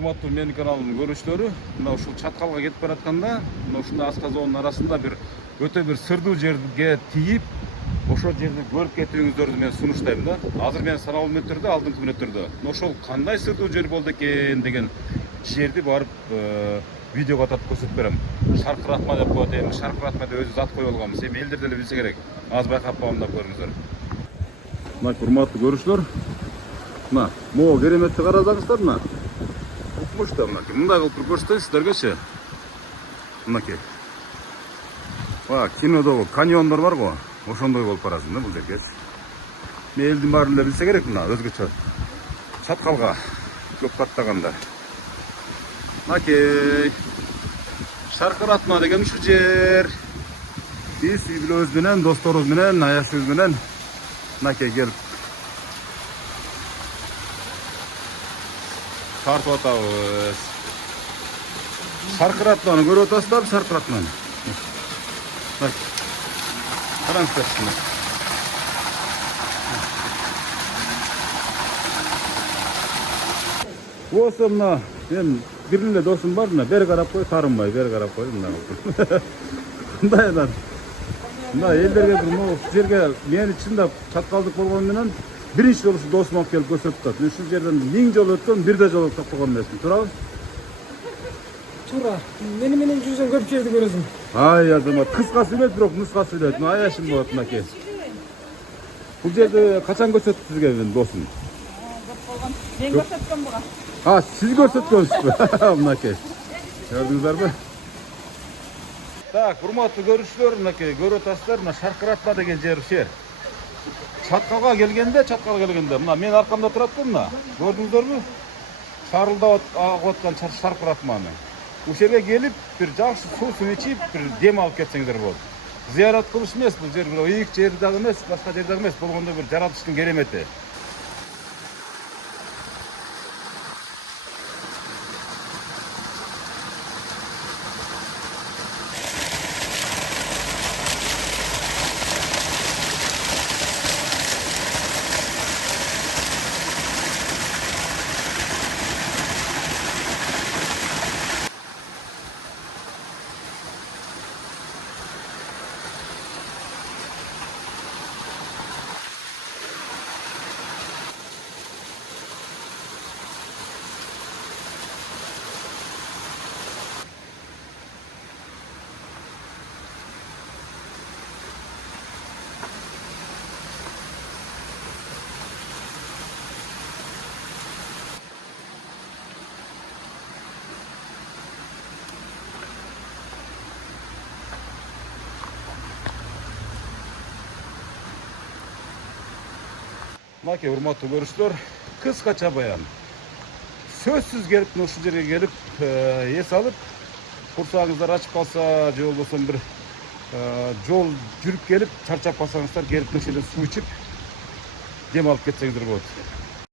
урматтуу менин каналымдын көрүүчүлөрү, мына ушул чаткалга кетип баратканда, мына ушундай асказоонун арасында өтө бир сырдуу жерге тийип, ошол жерди көрүп кетүүңүздөрдү мен сунуштайм да. Азыр мен саналуу мүнөттөрдө, алдыңкы мүнөттөрдө ошол кандай сырдуу жер болду экен деген жерди барып видеого татып көрсөтүп берем. Шаркыратма деп коет, эми шаркыратма деп өзү зат коюп алганбыз. Эми элдер деле билсе керек. Азыр байкап калганда көрүңүздөр. Мына урматтуу көрүүчүлөр, мына могу кереметти карасаңыздар, мына укмуш да мынакей. Мындай кылып көрсөтөйүн сиздергечи. Мынакей. Кинодогу каньондор бар го, ошондой болуп барасың да бул жерге. Элдин баарын эле билсе керек, мына өзгөчө чаткалга көп каттаганда. Мынакей. Шаркыратма деген ушу жер. Биз үй бүлөбүз менен, досторубуз менен, аяшыбыз менен мынакей келип тартып атабыз. Шаркыратманы көрүп атасыздар, шаркыратманы. Қараңыздар. Осы мына мен бир эле досум бар, мына бери карап кой, тарынбай бери карап кой, мына. Мындайдан. Мына элдерге бир могу жерге мени чындап чаткалдык болгону менен биринчи жолу досум алып келип көрсөтүп атат. Мен ушул жерден 1000 жолу өткөн, бирде жолу токтогон эмесмин. Туурабы? Туура. Мени менен жүрсөң көп жерди көрөсүң. Ай, азамат, кыскасы эле, бирок нускасы эле. Мына аяшым болот мынакей. Бул жерди качан көрсөттү сизге мен досум? Көп болгон. Мен көрсөткөм буга. Siz көрсөткөнсүзбү? Мынакей. Көрдүңүздөрбү? Так, урматтуу көрүүчүлөр, мынакей көрүп атасыздар, мына Шаркыратма деген жер ушер. Чаткалга келгенде, мына мен аркамда турат го, мына. Көрдүңүздөрбү? Шарылдап агып аткан Шаркыратманы. Ушул жерге келип, бир жакшы суусун ичип, бир дем алып кетсеңиздер болот. Зыярат кылыш эмес, бул жер бир ыйык жер дагы эмес, башка жер дагы эмес, болгондо бир жаратылыштын керемети. Мынакей урматтуу көрүүчүлөр, кыскача баян. Сөзсүз келип, ушул жерге келип, эс алып, курсагыңыздар ачып калса, же болбосо бир жол жүрүп келип, чарчап калсаңыздар, келип ушул жерден суу ичип, дем алып кетсеңиздер болот.